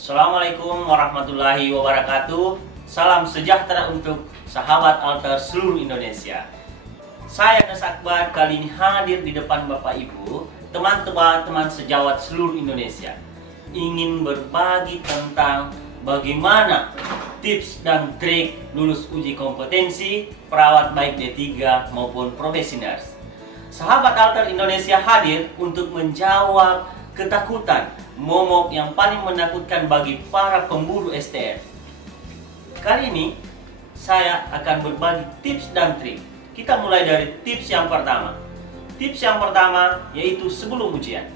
Assalamualaikum warahmatullahi wabarakatuh. Salam sejahtera untuk sahabat altar seluruh Indonesia. Saya Nas Akbar kali ini hadir di depan Bapak Ibu, teman-teman sejawat seluruh Indonesia. Ingin berbagi tentang bagaimana tips dan trik lulus uji kompetensi perawat baik D3 maupun profesional. Sahabat altar Indonesia hadir untuk menjawab ketakutan, momok yang paling menakutkan bagi para pemburu STM. Kali ini saya akan berbagi tips dan trik. Kita mulai dari tips yang pertama. Tips yang pertama yaitu sebelum ujian.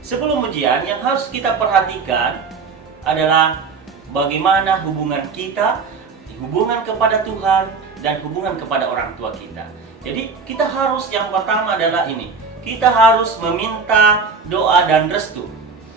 Sebelum ujian yang harus kita perhatikan adalah bagaimana hubungan kita, hubungan kepada Tuhan dan hubungan kepada orang tua kita. Jadi kita harus, yang pertama adalah ini, kita harus meminta doa dan restu.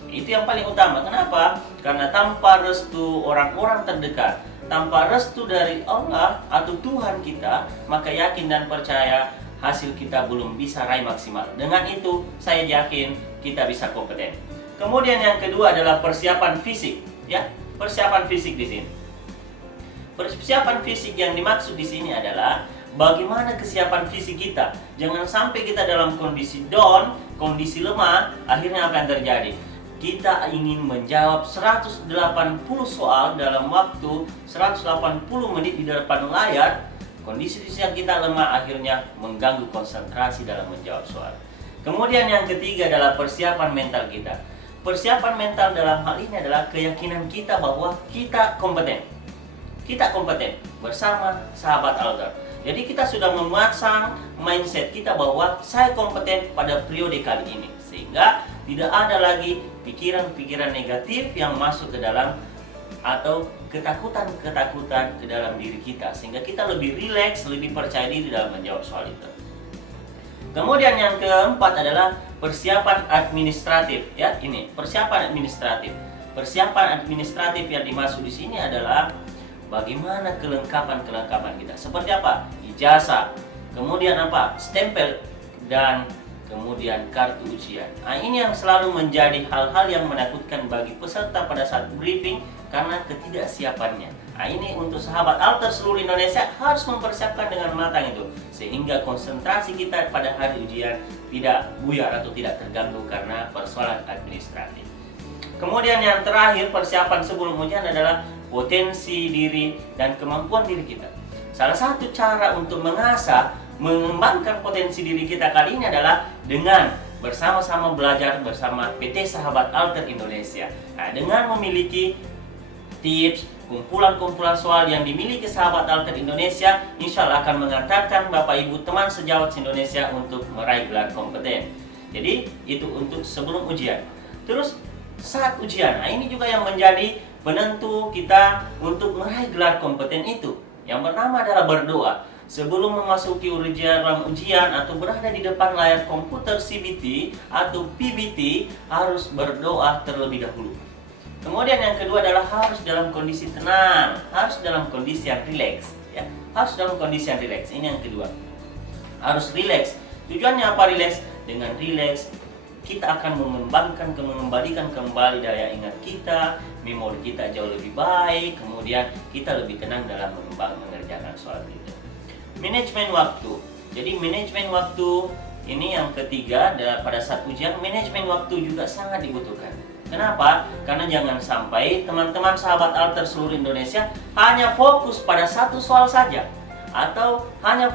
Itu yang paling utama. Kenapa? Karena tanpa restu orang-orang terdekat, tanpa restu dari Allah atau Tuhan kita, maka yakin dan percaya hasil kita belum bisa raih maksimal. Dengan itu, saya yakin kita bisa kompeten. Kemudian yang kedua adalah persiapan fisik, ya. Persiapan fisik di sini. Persiapan fisik yang dimaksud di sini adalah bagaimana kesiapan fisik kita. Jangan sampai kita dalam kondisi down, kondisi lemah, akhirnya apa yang terjadi? Kita ingin menjawab 180 soal dalam waktu 180 menit di depan layar. Kondisi fisik kita lemah akhirnya mengganggu konsentrasi dalam menjawab soal. Kemudian yang ketiga adalah persiapan mental kita. Persiapan mental dalam hal ini adalah keyakinan kita bahwa kita kompeten. Kita kompeten bersama sahabat altar. Jadi kita sudah memasang mindset kita bahwa saya kompeten pada periode kali ini. Sehingga tidak ada lagi pikiran-pikiran negatif yang masuk ke dalam atau ketakutan-ketakutan ke dalam diri kita. Sehingga kita lebih rileks, lebih percaya diri dalam menjawab soal itu. Kemudian yang keempat adalah persiapan administratif, ya. Ini persiapan administratif. Persiapan administratif yang dimaksud di sini adalah bagaimana kelengkapan kita. Seperti apa? Ijazah, kemudian apa? Stempel, dan kemudian kartu ujian. Nah, ini yang selalu menjadi hal-hal yang menakutkan bagi peserta pada saat briefing karena ketidaksiapannya. Nah, ini untuk sahabat altar seluruh Indonesia harus mempersiapkan dengan matang itu, sehingga konsentrasi kita pada hari ujian tidak buyar atau tidak terganggu karena persoalan administratif. Kemudian yang terakhir, persiapan sebelum ujian adalah potensi diri dan kemampuan diri kita. Salah satu cara untuk mengasah, mengembangkan potensi diri kita kali ini adalah dengan bersama-sama belajar bersama PT Sahabat Altar Indonesia. Nah, dengan memiliki tips, kumpulan-kumpulan soal yang dimiliki Sahabat Altar Indonesia, insya Allah akan mengantarkan Bapak Ibu teman sejawat Indonesia untuk meraih gelar kompeten. Jadi itu untuk sebelum ujian. Terus saat ujian, nah ini juga yang menjadi penentu kita untuk meraih gelar kompeten itu. Yang pertama adalah berdoa. Sebelum memasuki ujian atau berada di depan layar komputer CBT atau PBT, harus berdoa terlebih dahulu. Kemudian yang kedua adalah harus dalam kondisi tenang, harus dalam kondisi yang rileks, ya. Harus dalam kondisi yang rileks. Ini yang kedua. Harus rileks. Tujuannya apa rileks? Dengan rileks kita akan mengembalikan kembali daya ingat kita, memori kita jauh lebih baik, kemudian kita lebih tenang dalam mengerjakan soal itu. Manajemen waktu. Jadi manajemen waktu ini yang ketiga, pada saat ujian manajemen waktu juga sangat dibutuhkan. Kenapa? Karena jangan sampai teman-teman sahabat altar seluruh Indonesia hanya fokus pada satu soal saja, atau hanya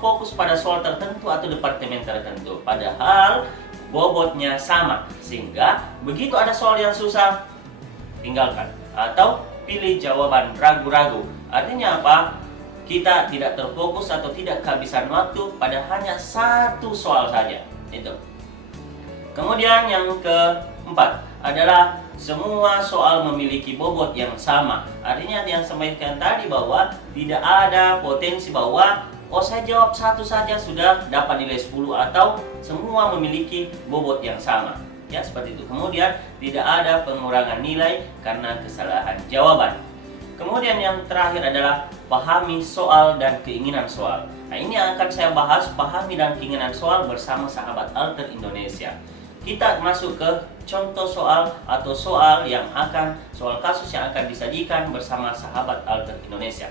fokus pada soal tertentu atau departemen tertentu, padahal bobotnya sama. Sehingga begitu ada soal yang susah, tinggalkan atau pilih jawaban ragu-ragu. Artinya apa? Kita tidak terfokus atau tidak kehabisan waktu pada hanya satu soal saja. Itu. Kemudian yang keempat adalah semua soal memiliki bobot yang sama. Artinya yang saya sampaikan tadi bahwa tidak ada potensi bahwa saya jawab satu saja sudah dapat nilai 10, atau semua memiliki bobot yang sama. Ya, seperti itu. Kemudian tidak ada pengurangan nilai karena kesalahan jawaban. Kemudian yang terakhir adalah pahami soal dan keinginan soal. Nah, ini yang akan saya bahas, pahami dan keinginan soal bersama sahabat altar Indonesia. Kita masuk ke contoh soal atau soal kasus yang akan disajikan bersama sahabat Alter Indonesia.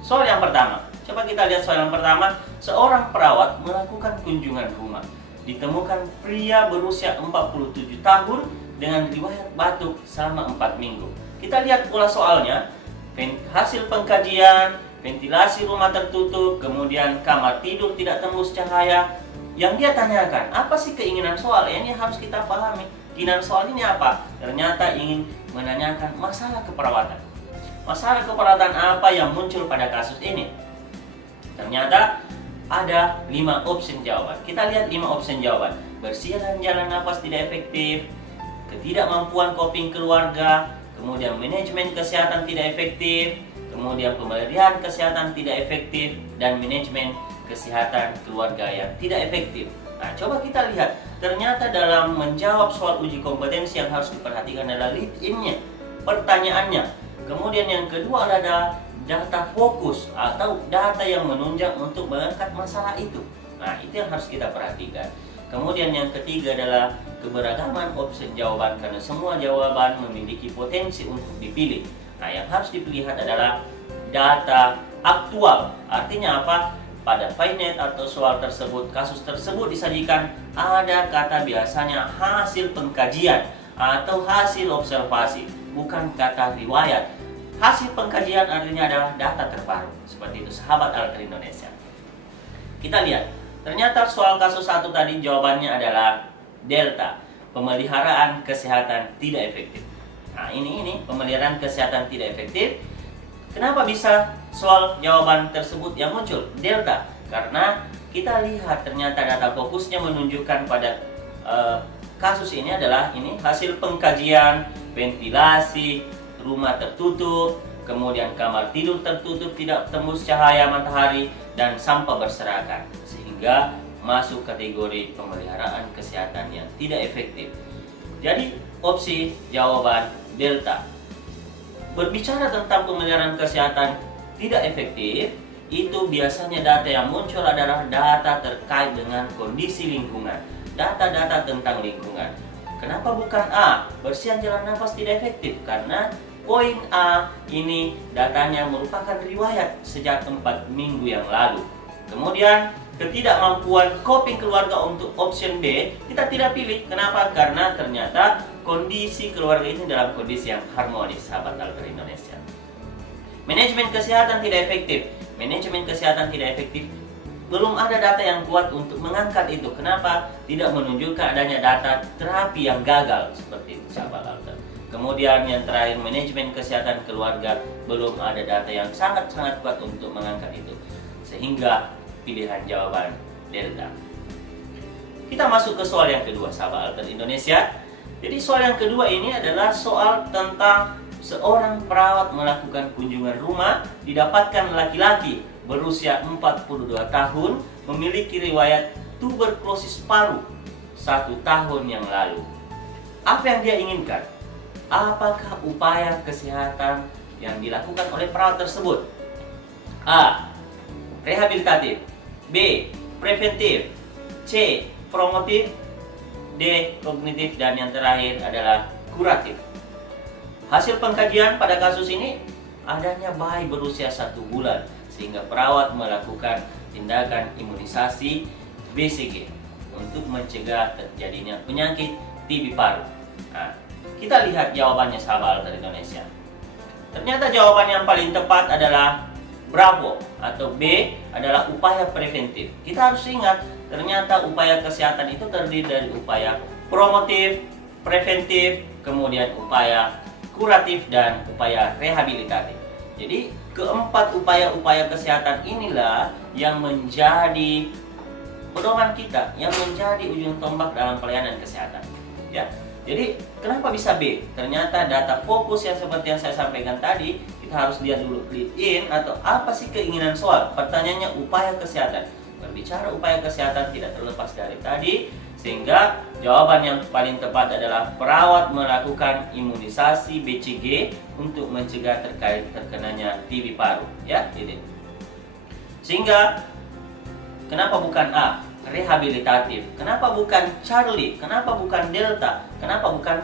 Soal yang pertama, coba kita lihat soal yang pertama. Seorang perawat melakukan kunjungan rumah. Ditemukan pria berusia 47 tahun dengan riwayat batuk selama 4 minggu. Kita lihat pola soalnya. Hasil pengkajian, ventilasi rumah tertutup, kemudian kamar tidur tidak tembus cahaya. Yang dia tanyakan, apa sih keinginan soal? Ini harus kita pahami. Keinginan soal ini apa? Ternyata ingin menanyakan masalah keperawatan. Masalah keperawatan apa yang muncul pada kasus ini? Ternyata ada 5 opsi jawaban. Kita lihat 5 opsi jawaban. Bersihan jalan nafas tidak efektif, ketidakmampuan coping keluarga, kemudian manajemen kesehatan tidak efektif, kemudian pemeliharaan kesehatan tidak efektif, dan manajemen kesehatan keluarga yang tidak efektif. Nah, coba kita lihat. Ternyata dalam menjawab soal uji kompetensi yang harus diperhatikan adalah lead in-nya, pertanyaannya. Kemudian yang kedua adalah data fokus atau data yang menunjang untuk mengangkat masalah itu. Nah, itu yang harus kita perhatikan. Kemudian yang ketiga adalah keberagaman opsi jawaban, karena semua jawaban memiliki potensi untuk dipilih. Nah, yang harus dilihat adalah data aktual. Artinya apa? Pada ViNet atau soal tersebut, kasus tersebut disajikan ada kata biasanya hasil pengkajian atau hasil observasi, bukan kata riwayat. Hasil pengkajian artinya adalah data terbaru. Seperti itu sahabat Alter Indonesia. Kita lihat, ternyata soal kasus 1 tadi jawabannya adalah delta, pemeliharaan kesehatan tidak efektif. Nah, ini pemeliharaan kesehatan tidak efektif. Kenapa bisa soal jawaban tersebut yang muncul delta? Karena kita lihat ternyata data fokusnya menunjukkan pada kasus ini adalah hasil pengkajian, ventilasi, rumah tertutup, kemudian kamar tidur tertutup tidak tembus cahaya matahari, dan sampah berserakan, sehingga masuk kategori pemeliharaan kesehatan yang tidak efektif. Jadi opsi jawaban delta. Berbicara tentang pemeliharaan kesehatan tidak efektif, itu biasanya data yang muncul adalah data terkait dengan kondisi lingkungan, data-data tentang lingkungan. Kenapa bukan A, bersihan jalan nafas tidak efektif? Karena poin A ini datanya merupakan riwayat sejak 4 minggu yang lalu. Kemudian ketidakmampuan coping keluarga untuk option B kita tidak pilih. Kenapa? Karena ternyata kondisi keluarga ini dalam kondisi yang harmonis, sahabat Alter Indonesia. Manajemen kesehatan tidak efektif. Manajemen kesehatan tidak efektif. Belum ada data yang kuat untuk mengangkat itu. Kenapa? Tidak menunjukkan adanya data terapi yang gagal. Seperti itu, sahabat Alter. Kemudian yang terakhir, manajemen kesehatan keluarga. Belum ada data yang sangat-sangat kuat untuk mengangkat itu. Sehingga pilihan jawaban delta. Kita masuk ke soal yang kedua, sahabat Alter Indonesia. Jadi soal yang kedua ini adalah soal tentang seorang perawat melakukan kunjungan rumah, didapatkan laki-laki berusia 42 tahun memiliki riwayat tuberkulosis paru 1 tahun yang lalu. Apa yang dia inginkan? Apakah upaya kesehatan yang dilakukan oleh perawat tersebut? A. Rehabilitatif. B. Preventif. C. Promotif. D. Kognitif. Dan yang terakhir adalah kuratif. Hasil pengkajian pada kasus ini adanya bayi berusia 1 bulan, sehingga perawat melakukan tindakan imunisasi BCG untuk mencegah terjadinya penyakit TB paru. Nah, kita lihat jawabannya, sahabat Alter Indonesia. Ternyata jawaban yang paling tepat adalah Bravo atau B adalah upaya preventif. Kita harus ingat, ternyata upaya kesehatan itu terdiri dari upaya promotif, preventif, kemudian upaya kuratif, dan upaya rehabilitatif. Jadi keempat upaya-upaya kesehatan inilah yang menjadi pedoman kita, yang menjadi ujung tombak dalam pelayanan kesehatan. Ya, jadi kenapa bisa B? Ternyata data fokus yang seperti yang saya sampaikan tadi, kita harus lihat dulu lead in atau apa sih keinginan soal. Pertanyaannya upaya kesehatan. Berbicara upaya kesehatan tidak terlepas dari tadi, sehingga jawaban yang paling tepat adalah perawat melakukan imunisasi BCG untuk mencegah terkenanya TB paru, ya, gitu. Sehingga kenapa bukan A? rehabilitatif? Kenapa bukan Charlie? Kenapa bukan Delta? Kenapa bukan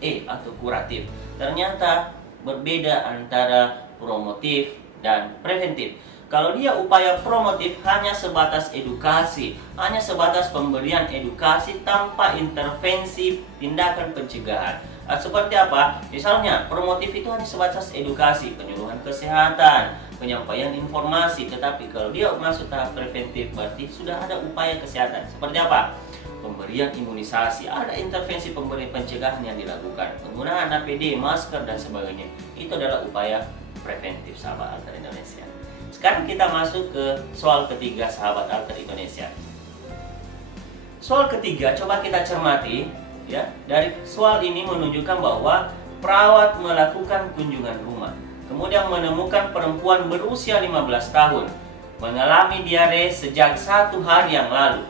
E atau kuratif? Ternyata berbeda antara promotif dan preventif. Kalau dia upaya promotif hanya sebatas edukasi, hanya sebatas pemberian edukasi tanpa intervensi tindakan pencegahan. Seperti apa? Misalnya promotif itu hanya sebatas edukasi, penyuluhan kesehatan, penyampaian informasi. Tetapi kalau dia masuk tahap preventif berarti sudah ada upaya kesehatan. Seperti apa? Pemberian imunisasi, ada intervensi pemberian pencegahan yang dilakukan, penggunaan APD, masker dan sebagainya. Itu adalah upaya preventif, sahabat Alter Indonesia. Sekarang kita masuk ke soal ketiga, sahabat Alter Indonesia. Soal ketiga coba kita cermati, ya. Dari soal ini menunjukkan bahwa perawat melakukan kunjungan rumah, kemudian menemukan perempuan berusia 15 tahun mengalami diare sejak 1 hari yang lalu.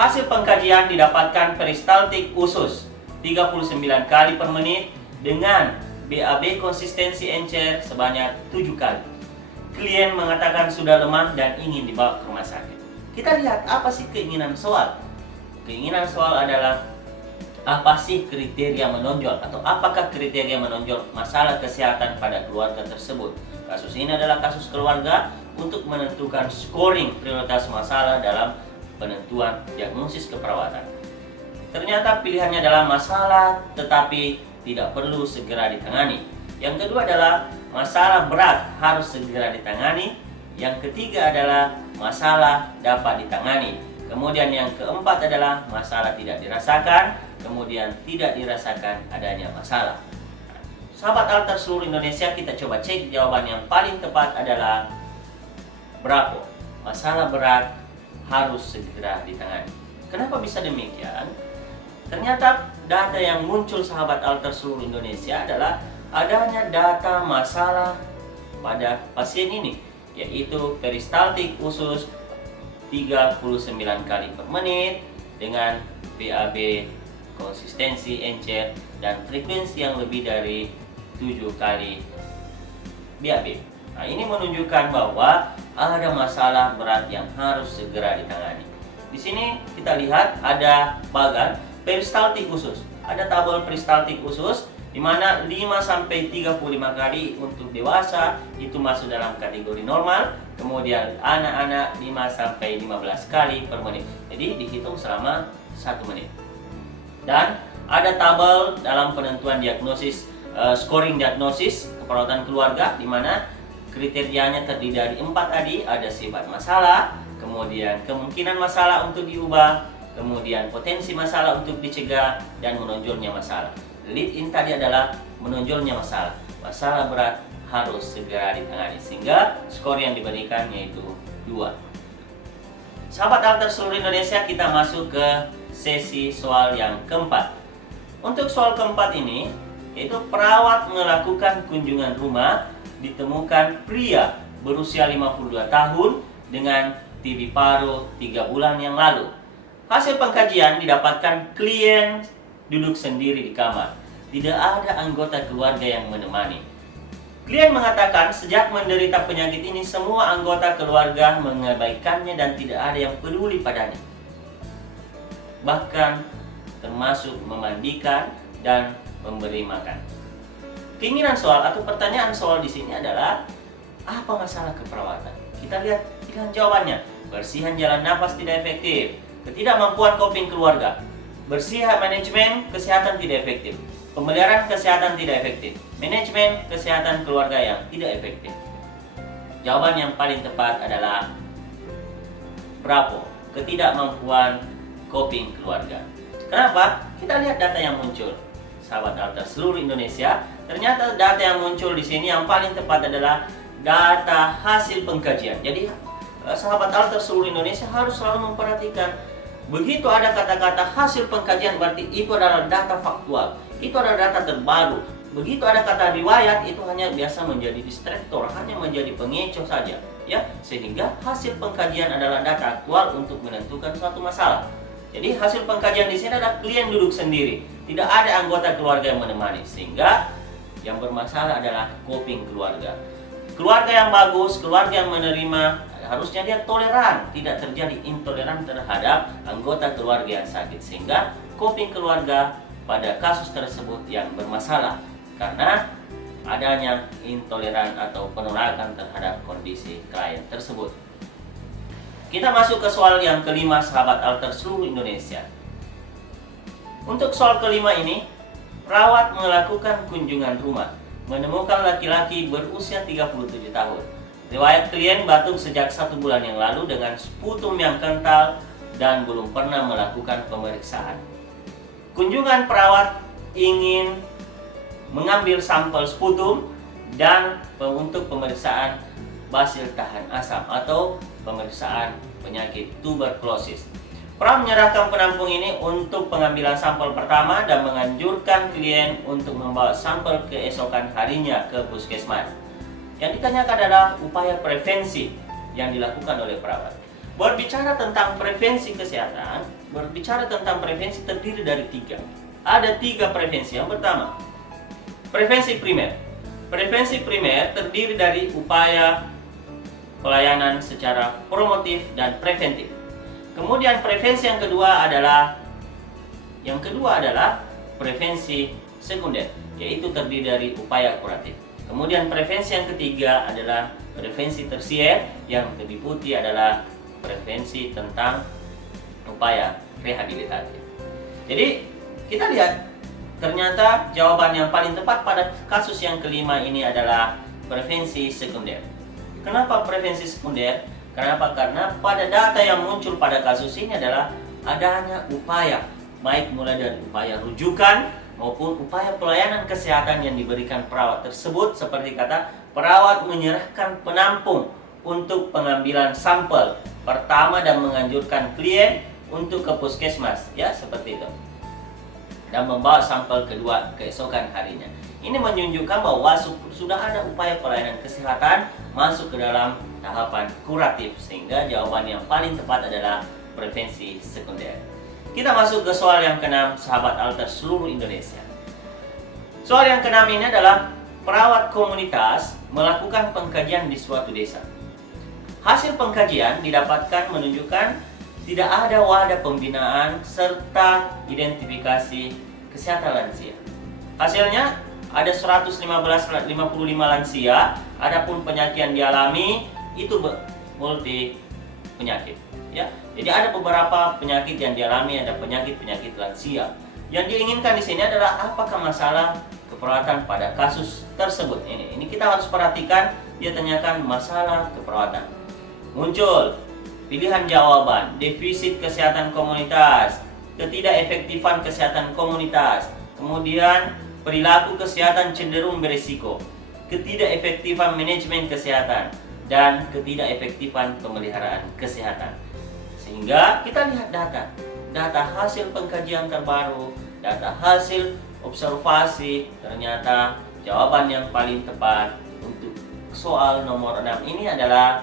Hasil pengkajian didapatkan peristaltik usus 39 kali per menit dengan BAB konsistensi encer sebanyak 7 kali. Klien mengatakan sudah lemah dan ingin dibawa ke rumah sakit. Kita lihat apa sih keinginan soal. Keinginan soal adalah apa sih kriteria menonjol atau apakah kriteria menonjol masalah kesehatan pada keluarga tersebut. Kasus ini adalah kasus keluarga untuk menentukan scoring prioritas masalah dalam penentuan diagnosis keperawatan. Ternyata pilihannya adalah masalah tetapi tidak perlu segera ditangani. Yang kedua adalah masalah berat harus segera ditangani. Yang ketiga adalah masalah dapat ditangani. Kemudian yang keempat adalah masalah tidak dirasakan. Kemudian tidak dirasakan adanya masalah. Sahabat Alter seluruh Indonesia, kita coba cek jawaban yang paling tepat adalah berapa. Masalah berat harus segera ditangani. Kenapa bisa demikian? Ternyata data yang muncul sahabat Alter seluruh Indonesia adalah adanya data masalah pada pasien ini, yaitu peristaltik usus 39 kali per menit dengan BAB konsistensi encer dan frekuensi yang lebih dari 7 kali BAB. Nah, ini menunjukkan bahwa ada masalah berat yang harus segera ditangani. Di sini kita lihat ada bagan peristaltik usus. Ada tabel peristaltik usus di mana 5-35 kali untuk dewasa itu masuk dalam kategori normal, kemudian anak-anak 5-15 kali per menit. Jadi dihitung selama 1 menit. Dan ada tabel dalam penentuan diagnosis, scoring diagnosis keperawatan keluarga di mana kriterianya terdiri dari 4 tadi, ada sifat masalah, kemudian kemungkinan masalah untuk diubah, kemudian potensi masalah untuk dicegah, dan menonjolnya masalah. Lead in tadi adalah menonjolnya masalah. Masalah berat harus segera ditangani sehingga skor yang diberikan yaitu 2. Sahabat Alter seluruh Indonesia, kita masuk ke sesi soal yang keempat. Untuk soal keempat ini yaitu perawat melakukan kunjungan rumah, ditemukan pria berusia 52 tahun dengan TB paru 3 bulan yang lalu. Hasil pengkajian didapatkan klien duduk sendiri di kamar. Tidak ada anggota keluarga yang menemani. Klien mengatakan sejak menderita penyakit ini semua anggota keluarga mengabaikannya dan tidak ada yang peduli padanya. Bahkan termasuk memandikan dan memberi makan. Keinginan soal atau pertanyaan soal di sini adalah apa masalah keperawatan? Kita lihat pilihan jawabannya. Bersihan jalan nafas tidak efektif, ketidakmampuan coping keluarga, bersih manajemen kesehatan tidak efektif, pemeliharaan kesehatan tidak efektif, manajemen kesehatan keluarga yang tidak efektif. Jawaban yang paling tepat adalah berapa? Ketidakmampuan coping keluarga. Kenapa? Kita lihat data yang muncul. Sahabat Alter seluruh Indonesia, ternyata data yang muncul di sini yang paling tepat adalah data hasil pengkajian. Jadi sahabat Alter seluruh Indonesia harus selalu memperhatikan. Begitu ada kata-kata hasil pengkajian berarti itu adalah data faktual. Itu adalah data terbaru. Begitu ada kata riwayat itu hanya biasa menjadi distraktor, hanya menjadi pengecoh saja, ya. Sehingga hasil pengkajian adalah data aktual untuk menentukan suatu masalah. Jadi hasil pengkajian di sini adalah klien duduk sendiri, tidak ada anggota keluarga yang menemani, sehingga yang bermasalah adalah coping keluarga. Keluarga yang bagus, keluarga yang menerima Seharusnya dia toleran, tidak terjadi intoleran terhadap anggota keluarga yang sakit, sehingga coping keluarga pada kasus tersebut yang bermasalah karena adanya intoleran atau penolakan terhadap kondisi klien tersebut. Kita masuk ke soal yang kelima, sahabat alter seluruh Indonesia. Untuk soal kelima ini, perawat melakukan kunjungan rumah, menemukan laki-laki berusia 37 tahun. Riwayat klien batuk sejak 1 bulan yang lalu dengan sputum yang kental dan belum pernah melakukan pemeriksaan. Kunjungan perawat ingin mengambil sampel sputum dan untuk pemeriksaan basil tahan asam atau pemeriksaan penyakit tuberkulosis. Perawat menyerahkan penampung ini untuk pengambilan sampel pertama dan menganjurkan klien untuk membawa sampel keesokan harinya ke puskesmas. Yang ditanyakan adalah upaya prevensi yang dilakukan oleh perawat. Berbicara tentang prevensi kesehatan, terdiri dari 3. Ada 3 prevensi. Yang pertama, prevensi primer. Prevensi primer terdiri dari upaya pelayanan secara promotif dan preventif. Kemudian prevensi yang kedua adalah prevensi sekunder, yaitu terdiri dari upaya kuratif. Kemudian prevensi yang ketiga adalah prevensi tersier, yang diikuti adalah prevensi tentang upaya rehabilitatif. Jadi kita lihat, ternyata jawaban yang paling tepat pada kasus yang kelima ini adalah prevensi sekunder. Kenapa prevensi sekunder? Kenapa? Karena pada data yang muncul pada kasus ini adalah adanya upaya, baik mulai dari upaya rujukan maupun upaya pelayanan kesehatan yang diberikan perawat tersebut, seperti kata perawat menyerahkan penampung untuk pengambilan sampel pertama dan menganjurkan klien untuk ke puskesmas, ya seperti itu, dan membawa sampel kedua keesokan harinya. Ini menunjukkan bahwa sudah ada upaya pelayanan kesehatan masuk ke dalam tahapan kuratif, sehingga jawaban yang paling tepat adalah prevensi sekunder. Kita masuk ke soal yang ke-6, sahabat alter seluruh Indonesia. Soal yang ke-6 ini adalah perawat komunitas melakukan pengkajian di suatu desa. Hasil pengkajian didapatkan menunjukkan tidak ada wadah pembinaan serta identifikasi kesehatan lansia. Hasilnya ada 155 lansia, adapun penyakit yang dialami itu multi penyakit, ya. Jadi ada beberapa penyakit yang dialami, ada penyakit lansia. Yang diinginkan di sini adalah apakah masalah keperawatan pada kasus tersebut ini. Ini kita harus perhatikan, dia tanyakan masalah keperawatan. Muncul pilihan jawaban, defisit kesehatan komunitas, ketidakefektifan kesehatan komunitas, kemudian perilaku kesehatan cenderung berisiko, ketidakefektifan manajemen kesehatan, dan ketidakefektifan pemeliharaan kesehatan. Sehingga kita lihat data hasil pengkajian terbaru, data hasil observasi, ternyata jawaban yang paling tepat untuk soal nomor 6 ini adalah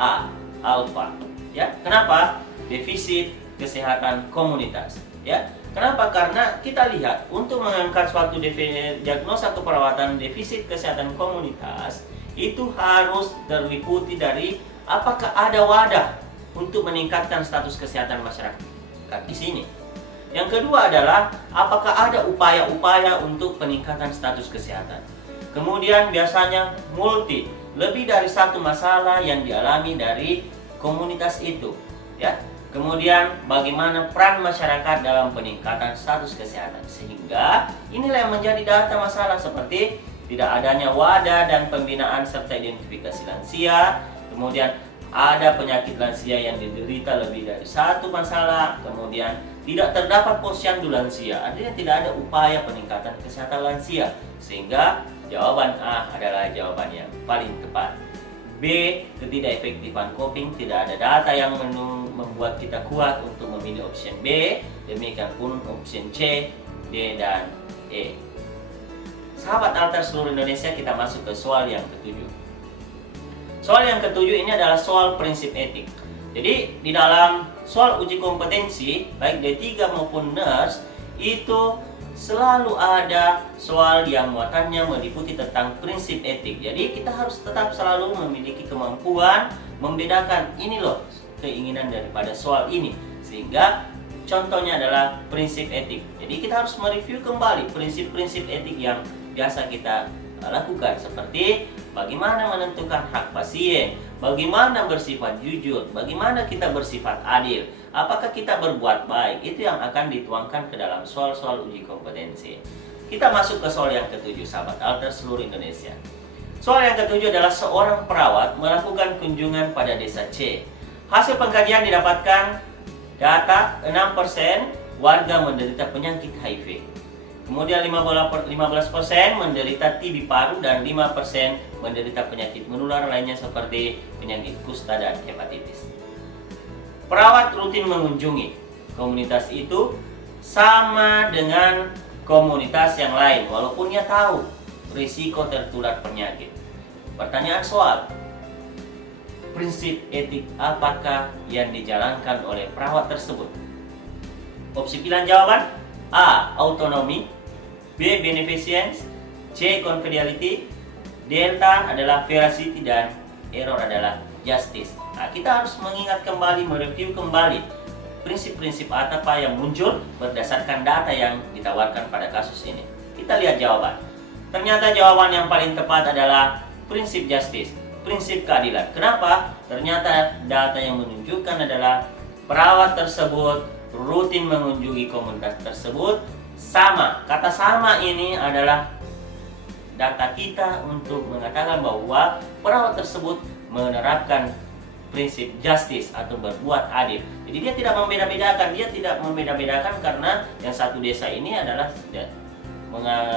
A, alfa. Ya, kenapa? Defisit kesehatan komunitas. Ya, kenapa? Karena kita lihat untuk mengangkat suatu diagnosa keperawatan defisit kesehatan komunitas itu harus terliputi dari apakah ada wadah untuk meningkatkan status kesehatan masyarakat di sini. Yang kedua adalah apakah ada upaya-upaya untuk peningkatan status kesehatan. Kemudian biasanya multi, lebih dari satu masalah yang dialami dari komunitas itu, ya. Kemudian bagaimana peran masyarakat dalam peningkatan status kesehatan, sehingga inilah yang menjadi data masalah seperti tidak adanya wadah dan pembinaan serta identifikasi lansia, kemudian ada penyakit lansia yang diderita lebih dari satu masalah, kemudian tidak terdapat posyandu lansia, artinya tidak ada upaya peningkatan kesehatan lansia, sehingga jawaban A adalah jawaban yang paling tepat. B, ketidakefektifan coping, tidak ada data yang membuat kita kuat untuk memilih opsi B, demikian pun opsi C, D, dan E. Sahabat alter seluruh Indonesia, kita masuk ke soal yang ketujuh. Soal yang ketujuh ini adalah soal prinsip etik. Jadi di dalam soal uji kompetensi baik D3 maupun nurse itu selalu ada soal yang muatannya meliputi tentang prinsip etik. Jadi kita harus tetap selalu memiliki kemampuan membedakan ini loh keinginan daripada soal ini. Sehingga contohnya adalah prinsip etik. Jadi kita harus mereview kembali prinsip-prinsip etik yang biasa kita lakukan, seperti bagaimana menentukan hak pasien, bagaimana bersifat jujur, bagaimana kita bersifat adil, apakah kita berbuat baik. Itu yang akan dituangkan ke dalam soal-soal uji kompetensi. Kita masuk ke soal yang ketujuh, sahabat Alter seluruh Indonesia. Soal yang ketujuh adalah seorang perawat melakukan kunjungan pada desa C. Hasil pengkajian didapatkan data 6% warga menderita penyakit HIV. Kemudian 15% menderita TB paru dan 5% menderita penyakit menular lainnya seperti penyakit kusta dan hepatitis. Perawat rutin mengunjungi komunitas itu sama dengan komunitas yang lain walaupun ia tahu risiko tertular penyakit. Pertanyaan soal, prinsip etik apakah yang dijalankan oleh perawat tersebut? Opsi pilihan jawaban: A. Autonomi, B. Beneficence, C. Confidentiality, delta adalah veracity, dan error adalah justice. Nah, kita harus mengingat kembali, mereview kembali prinsip-prinsip apa yang muncul berdasarkan data yang ditawarkan pada kasus ini. Kita lihat jawaban. Ternyata jawaban yang paling tepat adalah prinsip justice, prinsip keadilan. Kenapa? Ternyata data yang menunjukkan adalah perawat tersebut rutin mengunjungi komunitas tersebut sama. Kata sama ini adalah data kita untuk mengatakan bahwa perawat tersebut menerapkan prinsip justice atau berbuat adil. Jadi dia tidak membeda-bedakan, karena yang satu desa ini adalah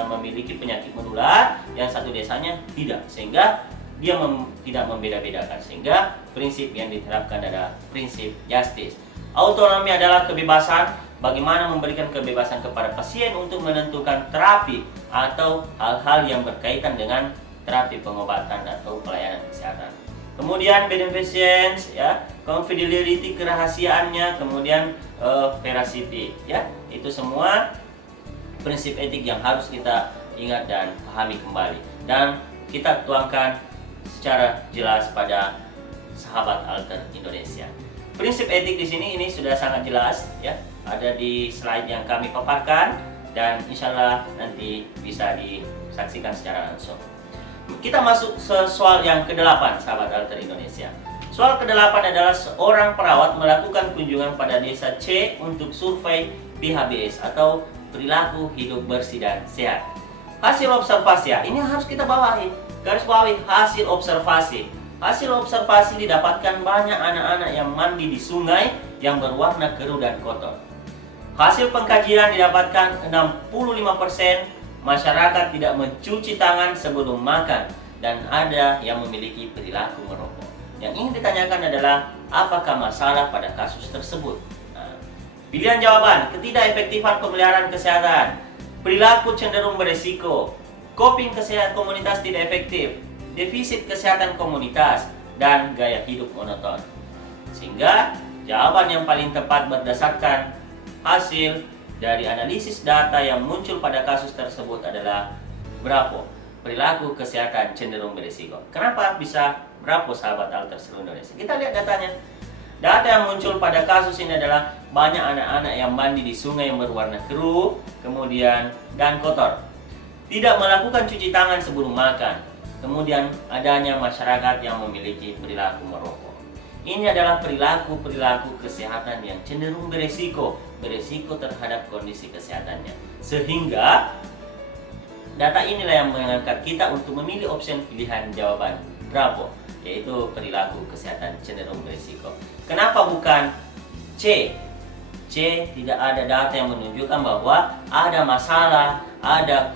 memiliki penyakit menular, yang satu desanya tidak, sehingga dia tidak membeda-bedakan, sehingga prinsip yang diterapkan adalah prinsip justice. Autonomi adalah kebebasan, bagaimana memberikan kebebasan kepada pasien untuk menentukan terapi atau hal-hal yang berkaitan dengan terapi pengobatan atau pelayanan kesehatan. Kemudian beneficence, ya, confidentiality, kerahasiaannya, kemudian veracity, ya, itu semua prinsip etik yang harus kita ingat dan pahami kembali, dan kita tuangkan secara jelas pada sahabat Alter Indonesia. Prinsip etik di sini ini sudah sangat jelas, ya, ada di slide yang kami paparkan, dan insya Allah nanti bisa disaksikan secara langsung. Kita masuk ke soal yang ke-8, sahabat Alter Indonesia. Soal ke-8 adalah seorang perawat melakukan kunjungan pada desa C untuk survei PHBS atau perilaku hidup bersih dan sehat. Hasil observasi, ya, ini harus kita bawahi, garis bawahi hasil observasi. Hasil observasi didapatkan banyak anak-anak yang mandi di sungai yang berwarna keruh dan kotor. Hasil pengkajian didapatkan 65% masyarakat tidak mencuci tangan sebelum makan, dan ada yang memiliki perilaku merokok. Yang ingin ditanyakan adalah apakah masalah pada kasus tersebut? Nah, pilihan jawaban: ketidakefektifan pemeliharaan kesehatan, perilaku cenderung beresiko, coping kesehatan komunitas tidak efektif, defisit kesehatan komunitas, dan gaya hidup monoton. Sehingga jawaban yang paling tepat berdasarkan hasil dari analisis data yang muncul pada kasus tersebut adalah Bravo, perilaku kesehatan cenderung berisiko. Kenapa bisa Bravo, sahabat Alter seluruh Indonesia? Kita lihat datanya. Data yang muncul pada kasus ini adalah banyak anak-anak yang mandi di sungai yang berwarna keruh, kemudian dan kotor, tidak melakukan cuci tangan sebelum makan, kemudian adanya masyarakat yang memiliki perilaku merokok. Ini adalah perilaku kesehatan yang cenderung beresiko terhadap kondisi kesehatannya. Sehingga data inilah yang mengangkat kita untuk memilih opsi pilihan jawaban Bravo, yaitu perilaku kesehatan cenderung beresiko. Kenapa bukan C? C, tidak ada data yang menunjukkan bahwa ada masalah, ada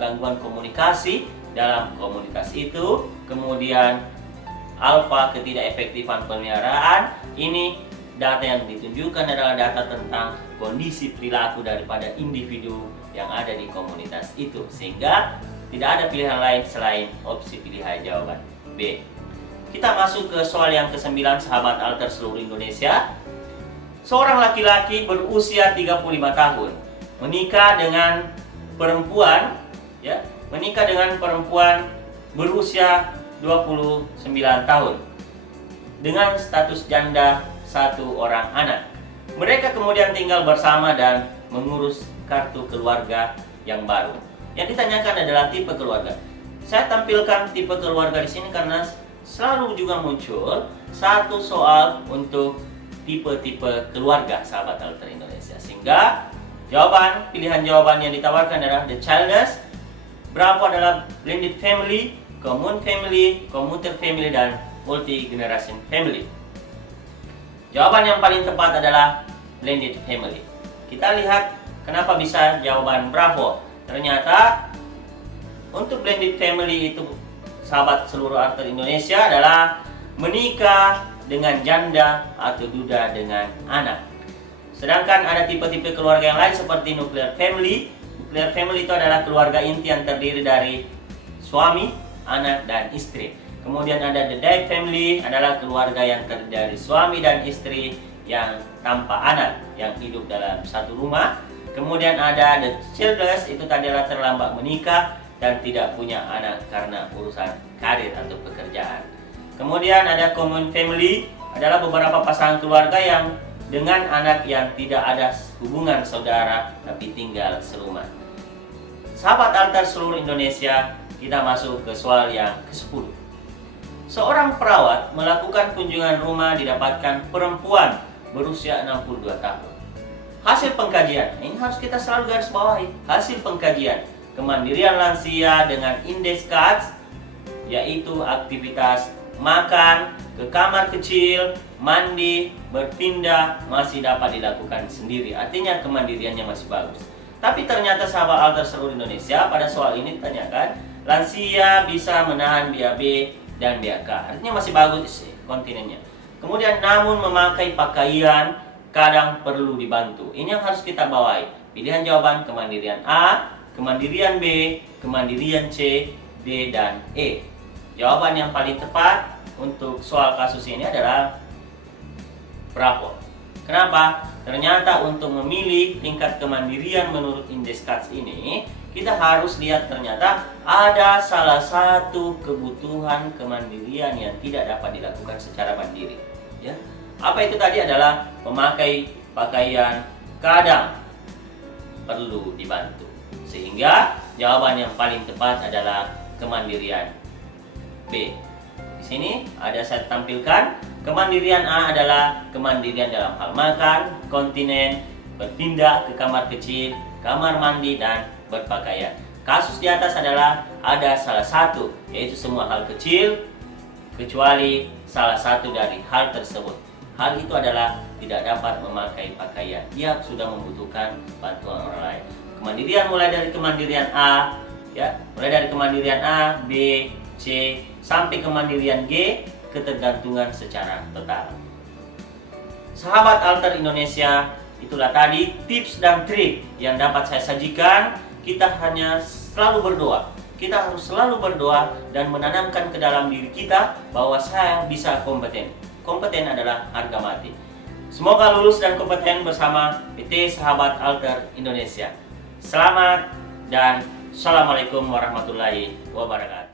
gangguan komunikasi dalam komunitas itu. Kemudian alfa, ketidakefektifan pemeliharaan. Ini data yang ditunjukkan adalah data tentang kondisi perilaku daripada individu yang ada di komunitas itu, sehingga tidak ada pilihan lain selain opsi pilihan jawaban B. Kita masuk ke soal yang ke-9, sahabat Alter seluruh Indonesia. Seorang laki-laki berusia 35 tahun menikah dengan perempuan, ya, menikah dengan perempuan berusia 29 tahun dengan status janda 1 orang anak. Mereka kemudian tinggal bersama dan mengurus kartu keluarga yang baru. Yang ditanyakan adalah tipe keluarga. Saya tampilkan tipe keluarga di sini karena selalu juga muncul satu soal untuk tipe-tipe keluarga sahabat Alter Indonesia. Sehingga pilihan jawaban yang ditawarkan adalah the childless, Bravo adalah blended family, common family, commuter family, dan multi generation family. Jawaban yang paling tepat adalah blended family. Kita lihat kenapa bisa jawaban Bravo. Ternyata untuk blended family itu, sahabat seluruh Alter Indonesia, adalah menikah dengan janda atau duda dengan anak. Sedangkan ada tipe-tipe keluarga yang lain seperti nuclear family. Nuclear family itu adalah keluarga inti yang terdiri dari suami, anak, dan istri. Kemudian ada the Dai family, adalah keluarga yang terdiri dari suami dan istri yang tanpa anak, yang hidup dalam satu rumah. Kemudian ada the childless, itu adalah terlambat menikah dan tidak punya anak karena urusan karir atau pekerjaan. Kemudian ada common family, adalah beberapa pasangan keluarga yang dengan anak yang tidak ada hubungan saudara tapi tinggal serumah. Sahabat Alter seluruh Indonesia, kita masuk ke soal yang ke-10. Seorang perawat melakukan kunjungan rumah didapatkan perempuan berusia 62 tahun. Hasil pengkajian, ini harus kita selalu garis bawahi, hasil pengkajian kemandirian lansia dengan indeks CATS, yaitu aktivitas makan, ke kamar kecil, mandi, berpindah masih dapat dilakukan sendiri. Artinya kemandiriannya masih bagus. Tapi ternyata sahabat Alter seluruh Indonesia, pada soal ini ditanyakan lansia bisa menahan BAB dan BAK. Artinya masih bagus kontinennya. Kemudian namun memakai pakaian kadang perlu dibantu. Ini yang harus kita bawahi. Pilihan jawaban kemandirian A, kemandirian B, kemandirian C, D, dan E. Jawaban yang paling tepat untuk soal kasus ini adalah Bravo. Kenapa? Ternyata untuk memilih tingkat kemandirian menurut indeks CATS ini, kita harus lihat ternyata ada salah satu kebutuhan kemandirian yang tidak dapat dilakukan secara mandiri. Ya. Apa itu tadi? Adalah memakai pakaian kadang perlu dibantu. Sehingga jawaban yang paling tepat adalah kemandirian B. Di sini ada saya tampilkan kemandirian A adalah kemandirian dalam hal makan, kontinen, berpindah ke kamar kecil, kamar mandi, dan berpakaian. Kasus di atas adalah ada salah satu, yaitu semua hal kecil kecuali salah satu dari hal tersebut. Hal itu adalah tidak dapat memakai pakaian. Dia sudah membutuhkan bantuan orang lain. Kemandirian mulai dari kemandirian A, ya, mulai dari kemandirian A, B, C, sampai kemandirian G, ketergantungan secara total. Sahabat Alter Indonesia, itulah tadi tips dan trik yang dapat saya sajikan. Kita hanya selalu berdoa. Kita harus selalu berdoa dan menanamkan ke dalam diri kita bahwa saya bisa kompeten. Kompeten adalah harga mati. Semoga lulus dan kompeten bersama PT Sahabat Alter Indonesia. Selamat dan Assalamualaikum warahmatullahi wabarakatuh.